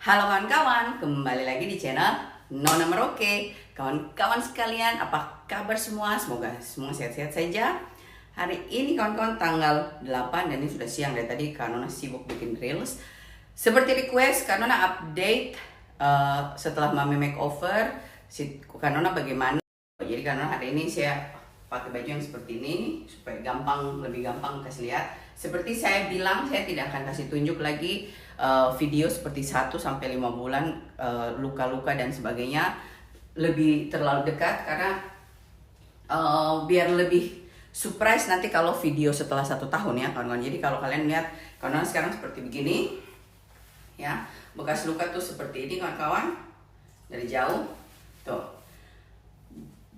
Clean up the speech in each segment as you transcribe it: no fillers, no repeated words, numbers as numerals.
Halo kawan-kawan, kembali lagi di channel Nona Merauke. Kawan-kawan sekalian, apa kabar semua? Semoga semua sehat-sehat saja. Hari ini kawan-kawan tanggal 8 dan ini sudah siang. Dari tadi Kak Nona sibuk bikin reels. Seperti request, Kak Nona update setelah Mami makeover. Kak Nona bagaimana? Jadi Kak Nona hari ini saya pakai baju yang seperti ini supaya lebih gampang kasih lihat. Seperti saya bilang, saya tidak akan kasih tunjuk lagi video seperti 1-5 bulan luka-luka dan sebagainya, lebih terlalu dekat karena biar lebih surprise nanti kalau video setelah 1 tahun ya kawan-kawan. Jadi kalau kalian lihat kawan-kawan sekarang seperti begini ya, bekas luka tuh seperti ini kawan-kawan dari jauh tuh.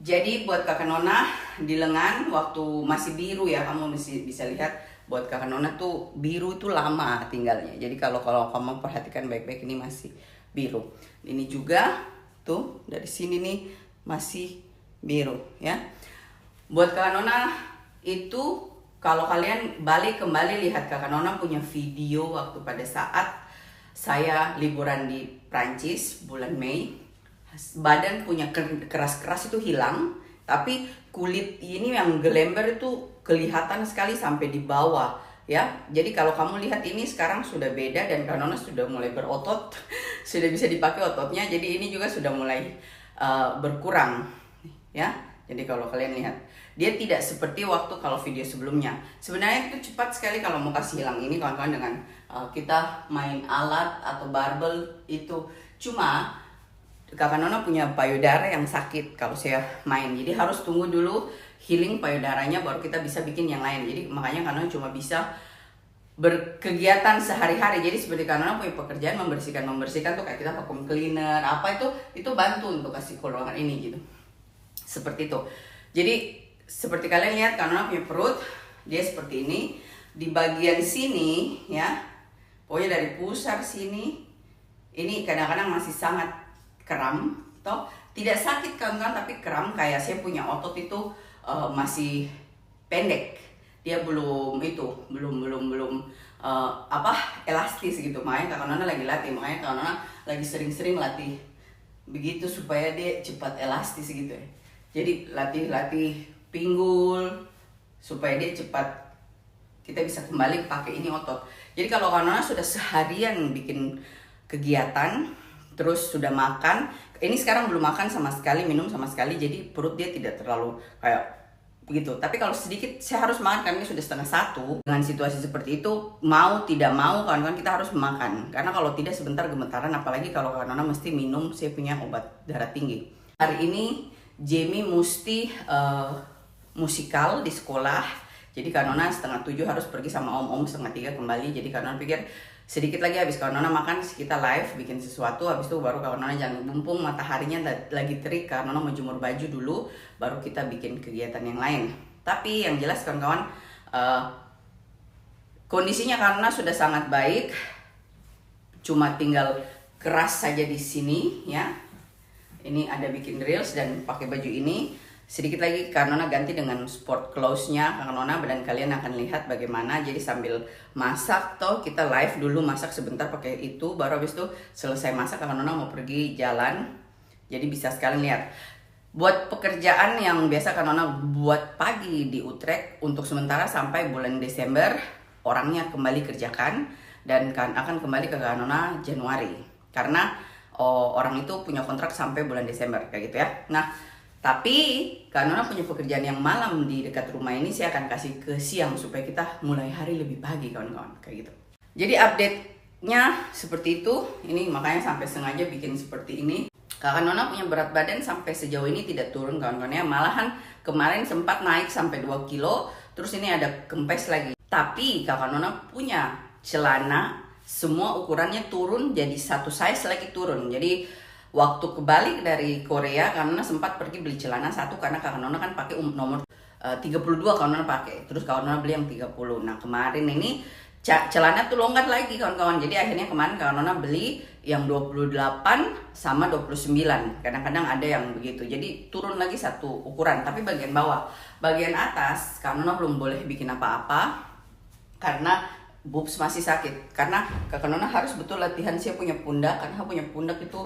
Jadi buat kakak Nona di lengan waktu masih biru ya, kamu masih bisa lihat buat kakak Nona tuh biru itu lama tinggalnya. Jadi kalau kamu perhatikan baik-baik ini masih biru. Ini juga tuh dari sini nih masih biru ya. Buat kakak Nona itu kalau kalian kembali lihat kakak Nona punya video waktu pada saat saya liburan di Prancis bulan Mei. Badan punya keras-keras itu hilang, tapi kulit ini yang gelember itu kelihatan sekali sampai di bawah ya. Jadi kalau kamu lihat ini sekarang sudah beda dan Kak Nona sudah mulai berotot sudah bisa dipakai ototnya, jadi ini juga sudah mulai berkurang ya. Jadi kalau kalian lihat dia tidak seperti waktu kalau video sebelumnya. Sebenarnya itu cepat sekali kalau mau kasih hilang ini kawan-kawan dengan kita main alat atau barbel itu. Cuma kakak Nona punya payudara yang sakit kalau saya main, jadi harus tunggu dulu healing payudaranya baru kita bisa bikin yang lain. Jadi makanya Kak Nona cuma bisa berkegiatan sehari-hari. Jadi seperti Kak Nona punya pekerjaan membersihkan tuh kayak kita vacuum cleaner apa itu bantu untuk kasih keluaran ini gitu. Seperti itu. Jadi seperti kalian lihat Kak Nona punya perut dia seperti ini. Di bagian sini ya, pokoknya dari pusar sini ini kadang-kadang masih sangat kram, toh tidak sakit kawan-kawan tapi kram, kayak saya punya otot itu masih pendek, dia belum elastis gitu. Makanya Kak Nona lagi latih, makanya Kak Nona lagi sering-sering latih begitu supaya dia cepat elastis gitu ya. Jadi latih pinggul supaya dia cepat kita bisa kembali pakai ini otot. Jadi kalau Kak Nona sudah seharian bikin kegiatan terus sudah makan, ini sekarang belum makan sama sekali, minum sama sekali, jadi perut dia tidak terlalu kayak begitu. Tapi kalau sedikit saya harus makan karena ini sudah 1:30. Dengan situasi seperti itu mau tidak mau kawan-kawan kita harus makan, karena kalau tidak sebentar gemetaran. Apalagi kalau Kak Nona mesti minum, saya punya obat darah tinggi. Hari ini Jamie mesti musikal di sekolah, jadi Kak Nona 6:30 harus pergi sama om 2:30 kembali. Jadi Kak Nona pikir sedikit lagi habis Kak Nona makan kita live bikin sesuatu, habis itu baru Kak Nona jangan mumpung mataharinya lagi terik, Kak Nona mau jemur baju dulu baru kita bikin kegiatan yang lain. Tapi yang jelas kawan-kawan kondisinya Kak Nona sudah sangat baik, cuma tinggal keras saja di sini ya. Ini ada bikin reels dan pakai baju ini. Sedikit lagi Kak Nona ganti dengan sport clothes-nya Kak Nona dan kalian akan lihat bagaimana. Jadi sambil masak toh kita live dulu, masak sebentar pakai itu, baru habis itu selesai masak Kak Nona mau pergi jalan. Jadi bisa sekalian lihat. Buat pekerjaan yang biasa Kak Nona buat pagi di Utrecht untuk sementara sampai bulan Desember orangnya kembali kerjakan dan akan kembali ke Kak Nona Januari. Karena orang itu punya kontrak sampai bulan Desember kayak gitu ya. Nah, tapi Kak Nona punya pekerjaan yang malam di dekat rumah ini, saya akan kasih ke siang supaya kita mulai hari lebih pagi kawan-kawan kayak gitu. Jadi update-nya seperti itu. Ini makanya sampai sengaja bikin seperti ini. Kak Nona punya berat badan sampai sejauh ini tidak turun kawan-kawan ya. Malahan kemarin sempat naik sampai 2 kilo. Terus ini ada kempes lagi. Tapi Kak Nona punya celana semua ukurannya turun jadi 1 size lagi turun. Jadi waktu kebalik dari Korea, Kak Nona sempat pergi beli celana 1 karena Kak Nona kan pakai nomor 32 Kak Nona pakai. Terus Kak Nona beli yang 30. Nah, kemarin ini celana tuh longgar lagi kawan-kawan. Jadi akhirnya kemarin Kak Nona beli yang 28 sama 29. Kadang-kadang ada yang begitu. Jadi turun lagi 1 ukuran, tapi bagian bawah. Bagian atas Kak Nona belum boleh bikin apa-apa karena boobs masih sakit. Karena Kakak Nona harus betul latihan. Saya punya pundak, karena punya pundak itu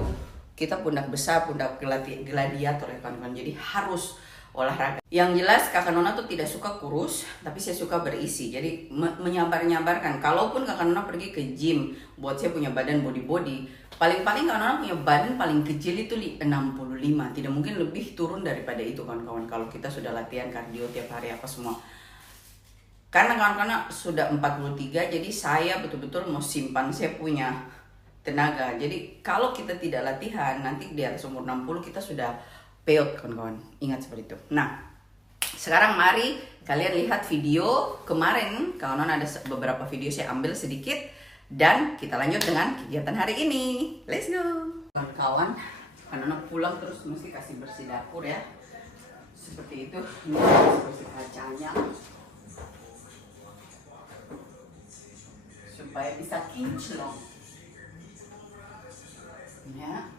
kita pundak besar, pundak gladiator ya kawan-kawan. Jadi harus olahraga. Yang jelas Kakak Nona tuh tidak suka kurus, tapi saya suka berisi. Jadi menyabar-nyabarkan. Kalaupun Kakak Nona pergi ke gym, buat saya punya badan body, paling-paling Kakak Nona punya badan paling kecil itu 65. Tidak mungkin lebih turun daripada itu kawan-kawan. Kalau kita sudah latihan kardio tiap hari apa semua. Karena kawan-kawan sudah 43, jadi saya betul-betul mau simpan saya punya tenaga. Jadi kalau kita tidak latihan, nanti di atas umur 60 kita sudah peot kawan-kawan. Ingat seperti itu. Nah, sekarang mari kalian lihat video kemarin. Kawan-kawan ada beberapa video saya ambil sedikit. Dan kita lanjut dengan kegiatan hari ini. Let's go. Kawan-kawan, kawan-kawan pulang terus mesti kasih bersih dapur ya. Seperti itu. Ini bersih kacanya. Supaya bisa kinclong. Ya.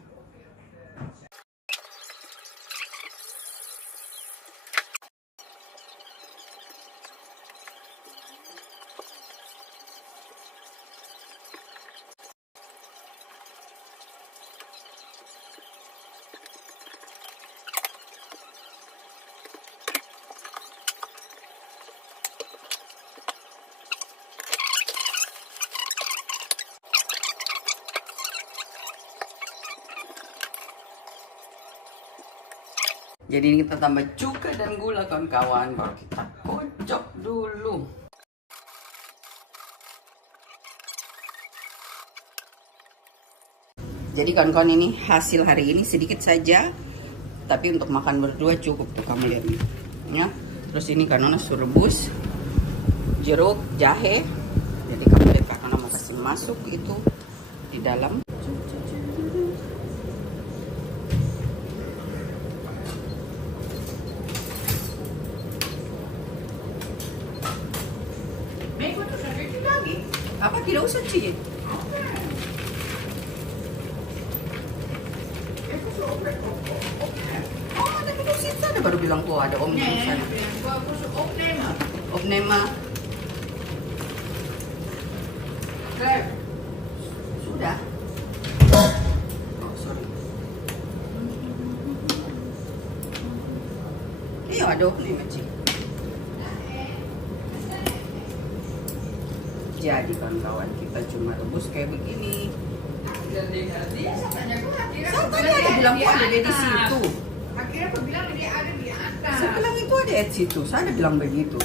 Jadi ini kita tambah cuka dan gula kawan-kawan. Baru kita kocok dulu. Jadi kawan-kawan ini hasil hari ini sedikit saja. Tapi untuk makan berdua cukup tuh kamu lihat. Ya. Terus ini Kak Nona suruh rebus jeruk, jahe. Jadi kamu lihat Kak Nona mau kasih masuk itu di dalam. Apa tidak usah Ci? Oh ada produksi sana baru bilang kok ada om di sana. Opnema. Sudah. Oh sorry. Iya ada opnema Ci. Jadi kawan-kawan kita cuma rebus kayak begini. Saya tadi ada bilang kok ada di situ. Akhirnya aku bilang dia ada di atas. Saya bilang itu ada di situ. Saya ada bilang begitu.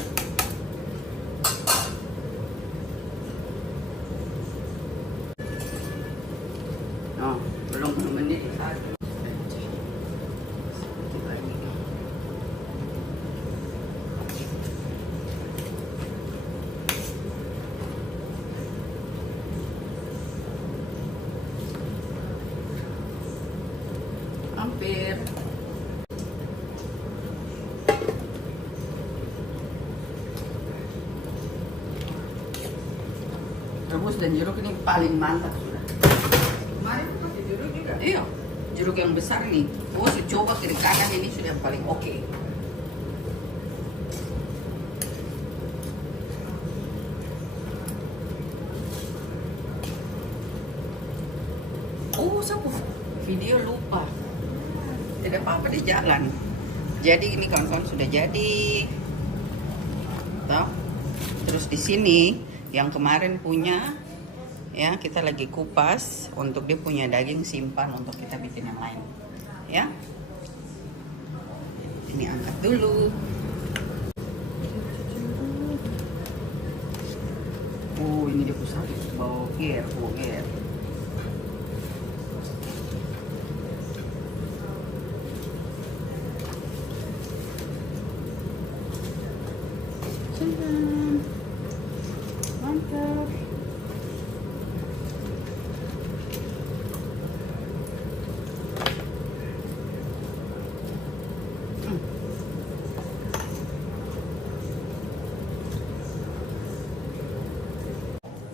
Oh, belum mendidih satu. Hampir. Rebus dan jeruk ini paling mantap sudah. Kemarin tuh pakai jeruk juga. Iya, jeruk yang besar nih. Oh, saya coba kiri kanan ini sudah paling oke. Oh, sapu video lupa. Tidak apa-apa di jalan. Jadi ini kawan-kawan sudah jadi. Tuh. Terus di sini yang kemarin punya ya kita lagi kupas untuk dia punya daging simpan untuk kita bikin yang lain. Ya. Ini angkat dulu. Oh, ini dia pusat bawa gear. Mantap.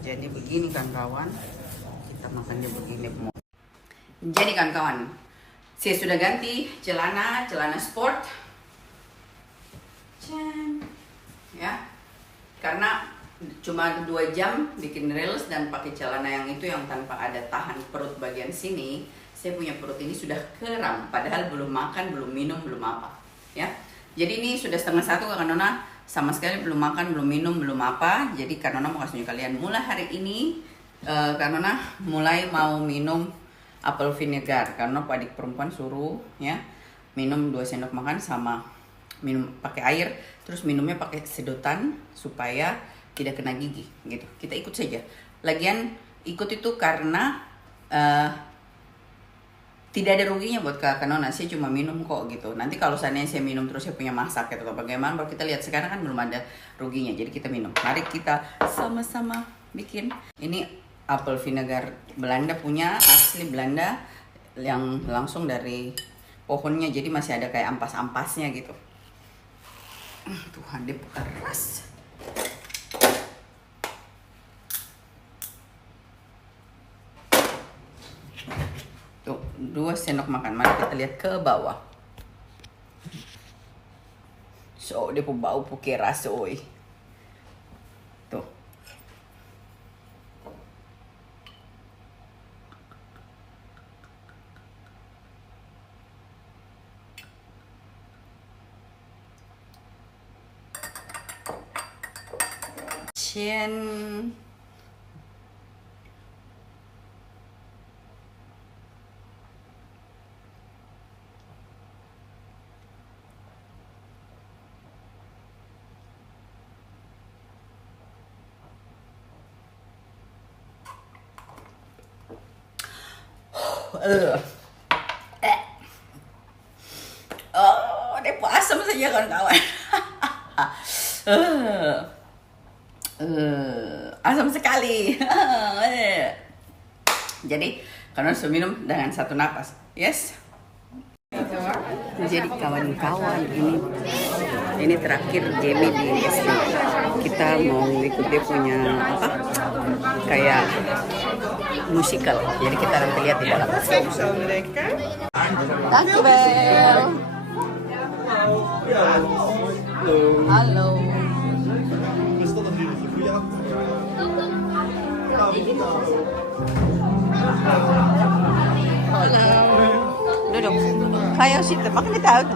Jadi begini kan kawan, kita makannya begini. Jadi kan kawan, saya sudah ganti celana sport. Ya, karena cuma 2 jam bikin reels dan pakai celana yang itu yang tanpa ada tahan perut bagian sini. Saya punya perut ini sudah kram, padahal belum makan, belum minum, belum apa, ya. Jadi ini sudah 1/2 Kak Nona, sama sekali belum makan, belum minum, belum apa. Jadi Kak Nona mau kasih kalian mulai hari ini, Kak Nona mulai mau minum apel vinegar karena adik perempuan suruh ya minum 2 sendok makan sama minum pakai air, terus minumnya pakai sedotan supaya tidak kena gigi gitu. Kita ikut saja. Lagian ikut itu karena tidak ada ruginya buat Kak Nona. Saya cuma minum kok gitu. Nanti kalau seandainya saya minum terus saya punya masak gitu atau bagaimana, baru kita lihat. Sekarang kan belum ada ruginya, jadi kita minum. Mari kita sama-sama bikin. Ini apel vinegar Belanda punya, asli Belanda, yang langsung dari pohonnya, jadi masih ada kayak ampas-ampasnya gitu. Tuhan, dia keras. Tuh, 2 sendok makan. Mari kita lihat ke bawah. So, dia pun bau keras, oi. Tuh. Cien. Oh, dia asam saja kawan-kawan. Asam sekali. Jadi karena harus minum dengan 1 napas. Yes. Jadi kawan-kawan, ini terakhir Jamie di SD. Kita mau ikut dia punya apa? Kayak musikal. Jadi kita nanti lihat di dalam. Dankjewel. Halo. Duduk. Ga jou zitten? Mag ik niet uit?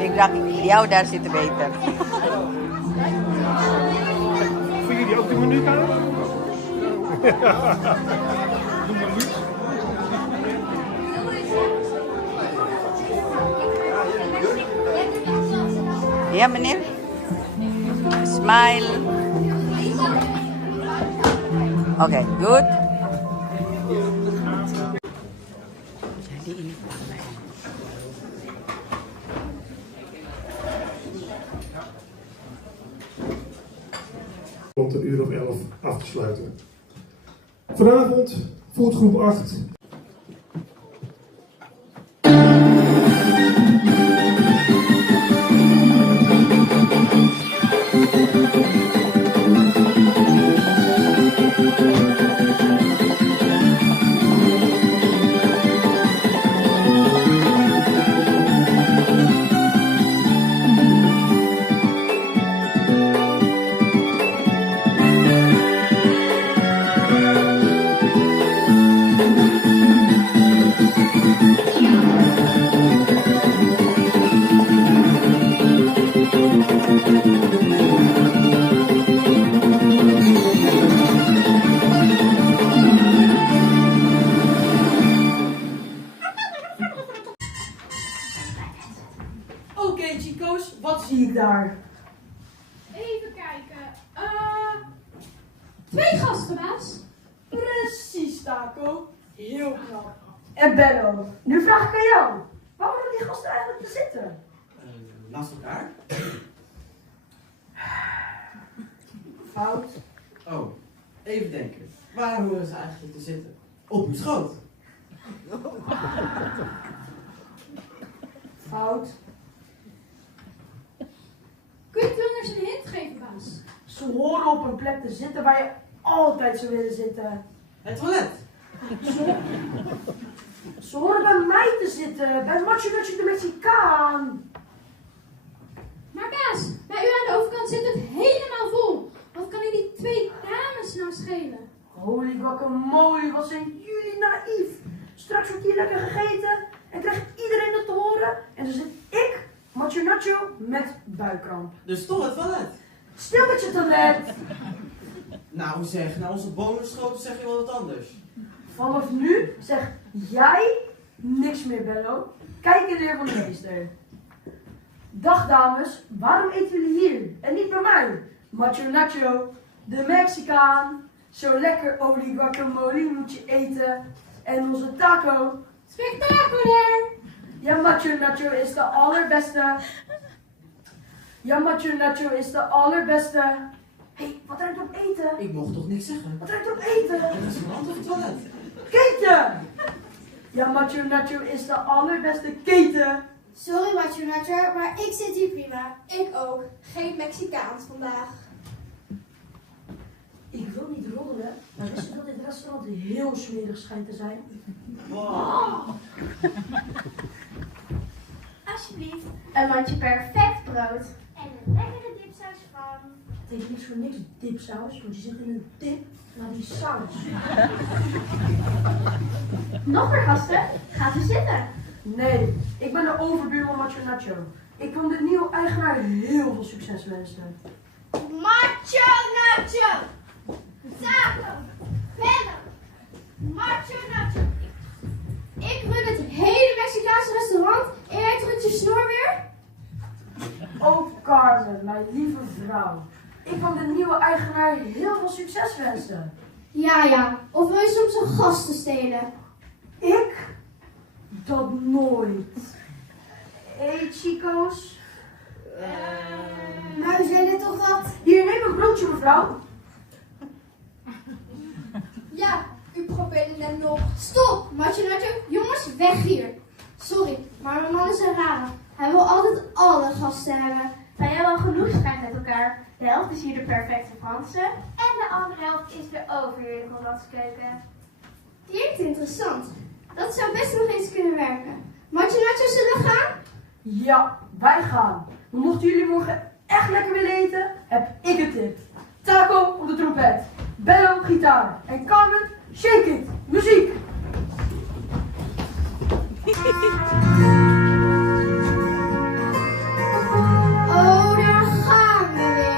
Ik dacht, jou daar zitten beter. Vind je die ook de menukaart? Ja, meneer. Smile. Oke, good. Jadi ini paling. Rond 1:11 af te sluiten. Vanavond voert groep 8. Oké, Chico's, wat zie ik daar? Even kijken. 2 gasten, baas. Precies, Taco. Heel knap. En Benno, nu vraag ik aan jou. Waarom hebben die gasten eigenlijk te zitten? Naast elkaar? Fout. Oh, even denken. Waar horen ze eigenlijk te zitten? Op uw schoot. Fout. Kunt u ons een hint geven, baas? Ze horen op een plek te zitten waar je altijd zou willen zitten. Het toilet. Ze horen bij mij te zitten, bij Macho Macho de Mexicaan. Maar baas, bij u aan de overkant zit het helemaal vol. nou schelen? Holy guacamole, wat zijn jullie naïef. Straks wordt hier lekker gegeten en krijgt iedereen dat te horen. En dan zit ik, Macho Nacho, met buikkramp. Dus toch het toilet. Stil met je toilet. Nou zeg, na onze bonusschoten zeg je wel wat anders. Vanaf nu zeg jij niks meer, Bello. Kijk en leer van de meester. Dag dames, waarom eten jullie hier en niet bij mij? Macho Nacho, de Mexicaan. Zo lekker olie guacamole moet je eten. En onze taco. Spectaculair! Ja, Macho Nacho is de allerbeste. Ja, Macho Nacho is de allerbeste. Hé, wat ruikt op eten? Ik mocht toch niks zeggen? Wat ruikt op eten? Het restaurant of het toilet? Keten! Ja, Macho Nacho is de allerbeste keten. Sorry Macho Nacho, maar ik zit hier prima. Ik ook. Geen Mexicaans vandaag. Ik wil niet roddelen, maar wist je dat dit restaurant heel smerig schijnt te zijn? Alsjeblieft, een mandje perfect brood. En een lekkere dipsaus van. Het heet niks voor niks dipsaus, want je zit in een dip naar die saus. Nog meer gasten? Gaat u zitten. Nee, ik ben de overbuurman Macho Nacho. Ik wil de nieuwe eigenaar heel veel succes wensen. Macho Nacho! Taco! Bello! Macho Nacho! Ik run het hele Mexicaanse restaurant en jij drukt je snor weer? Oh Carmen, mijn lieve vrouw. Ik wil de nieuwe eigenaar heel veel succes wensen. Ja, of wil je soms een gasten stelen? Ik? Dat nooit. Hey chico's. Nou, zijn er toch wat? Hier, neem een broodje mevrouw. Ja, u probeerde net nog. Stop, Macho Nacho, jongens, weg hier. Sorry, maar mijn man is een rare. Hij wil altijd alle gasten hebben. Wij hebben al genoeg strijd met elkaar. De helft is hier de perfecte Franse. En de andere helft is de overheerlijke Hollandse keuken. Klinkt interessant. Dat zou best nog eens kunnen werken. Macho Nacho, zullen we gaan? Ja, wij gaan. Maar mochten jullie morgen echt lekker willen eten, heb ik een tip. Taco op de trompet. Bello gitaar. En Carmen, shake it. Muziek. Oh, daar gaan we weer.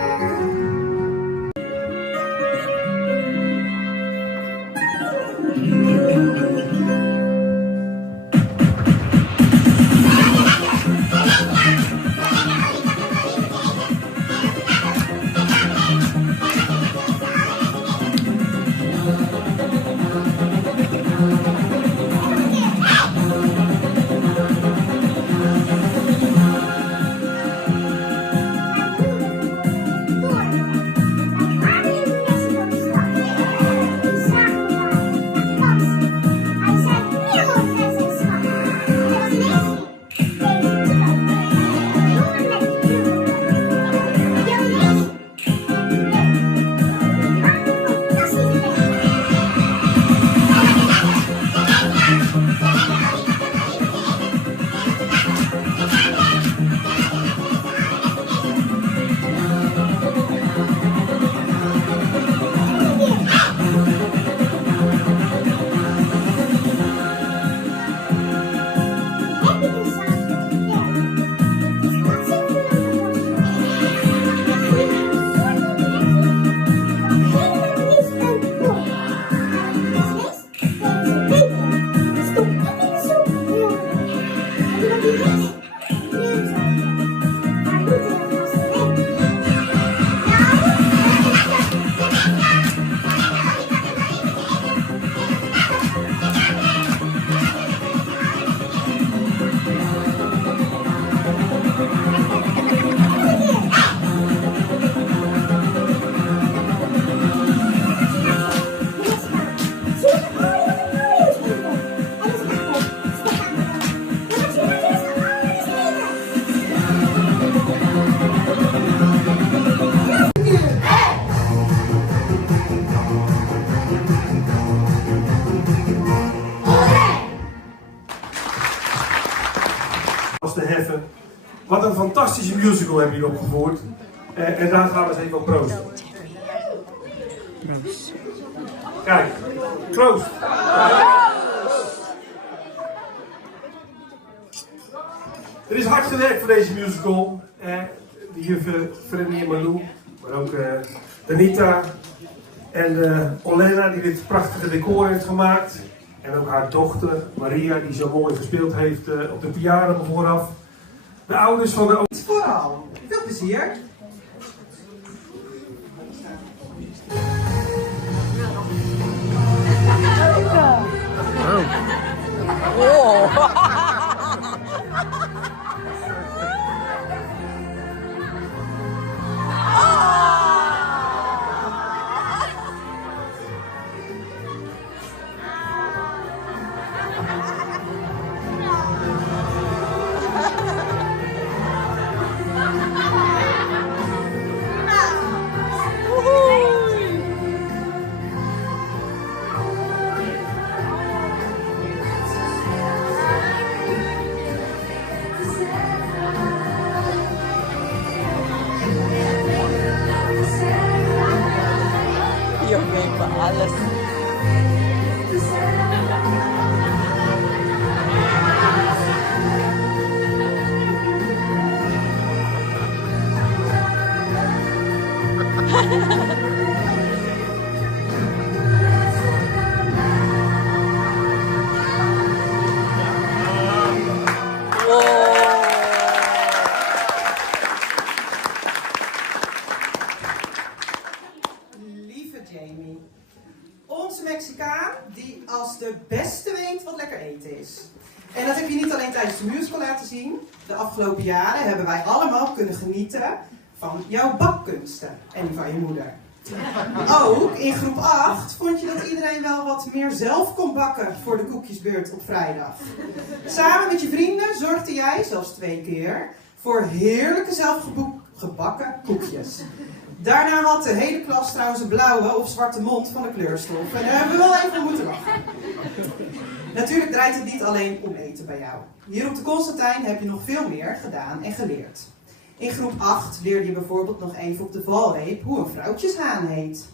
Te heffen. Wat een fantastische musical hebben jullie opgevoerd. En daar gaan we eens even op proosten. Proost. Kijk, proost. Er is hard gewerkt voor deze musical. De juffen Freddy en Malou, maar ook Danita en Olena die dit prachtige decor heeft gemaakt. En ook haar dochter Maria die zo mooi gespeeld heeft op de piano vooraf. De ouders van de... Vooral. Veel plezier. Alles. Jamie. Onze Mexicaan die als de beste weet wat lekker eten is. En dat heb je niet alleen tijdens de musical laten zien. De afgelopen jaren hebben wij allemaal kunnen genieten van jouw bakkunsten en die van je moeder. Ook in groep 8 vond je dat iedereen wel wat meer zelf kon bakken voor de koekjesbeurt op vrijdag. Samen met je vrienden zorgde jij, zelfs 2 keer, voor heerlijke zelfgebakken koekjes. Daarna had de hele klas trouwens een blauwe of zwarte mond van de kleurstof. En daar hebben we wel even moeten lachen. Natuurlijk draait het niet alleen om eten bij jou. Hier op de Constantijn heb je nog veel meer gedaan en geleerd. In groep 8 leerde je bijvoorbeeld nog even op de valreep hoe een vrouwtjeshaan heet.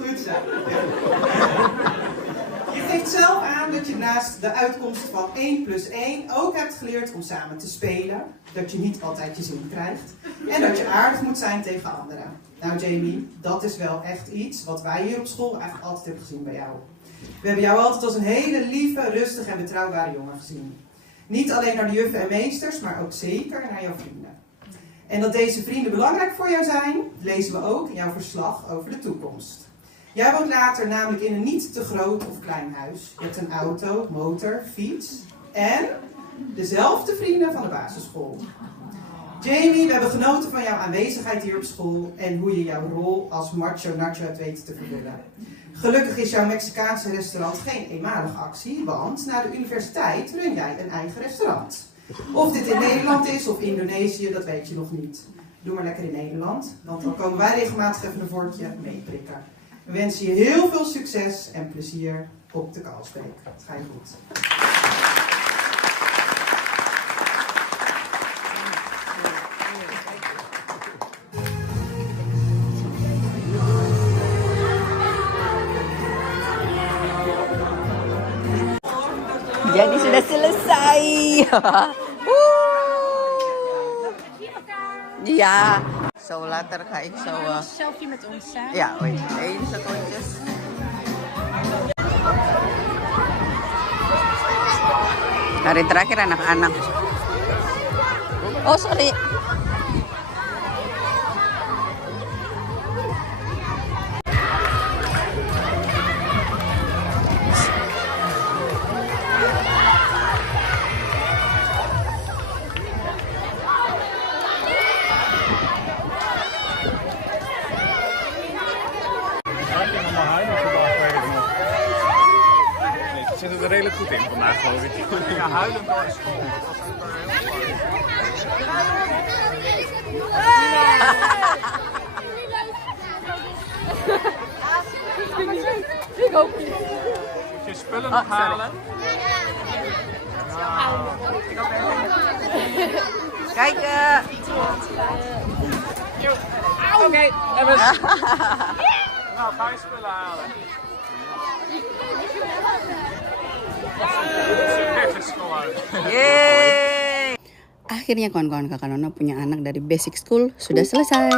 Goed zo. Je geeft zelf aan dat je naast de uitkomst van 1 + 1 ook hebt geleerd om samen te spelen. Dat je niet altijd je zin krijgt. En dat je aardig moet zijn tegen anderen. Nou Jamie, dat is wel echt iets wat wij hier op school eigenlijk altijd hebben gezien bij jou. We hebben jou altijd als een hele lieve, rustige en betrouwbare jongen gezien. Niet alleen naar de juffen en meesters, maar ook zeker naar jouw vrienden. En dat deze vrienden belangrijk voor jou zijn, lezen we ook in jouw verslag over de toekomst. Jij woont later namelijk in een niet te groot of klein huis. Je hebt een auto, motor, fiets en dezelfde vrienden van de basisschool. Jamie, we hebben genoten van jouw aanwezigheid hier op school en hoe je jouw rol als macho nacho hebt weten te vervullen. Gelukkig is jouw Mexicaanse restaurant geen eenmalige actie, want na de universiteit run jij een eigen restaurant. Of dit in Nederland is of Indonesië, dat weet je nog niet. Doe maar lekker in Nederland, want dan komen wij regelmatig even een vorkje meeprikken. We wensen je heel veel succes en plezier op de Kalsbeek. Het gaat je goed. Jadi sudah selesai. Ja. Zo later ga ik zo... selfie met ons, hè? Ja, wait. 1 secondjes. Hari terakhir anak-anak. Oh, sorry. Zit er redelijk goed in vandaag, geloof ik. Ja, huilend door de school. Ik ook niet. Moet je spullen nog halen? Kijken. Oké, hebben we. Nou, ga je spullen halen. Yeay. Akhirnya kawan-kawan Kakak Nona punya anak dari basic school sudah selesai.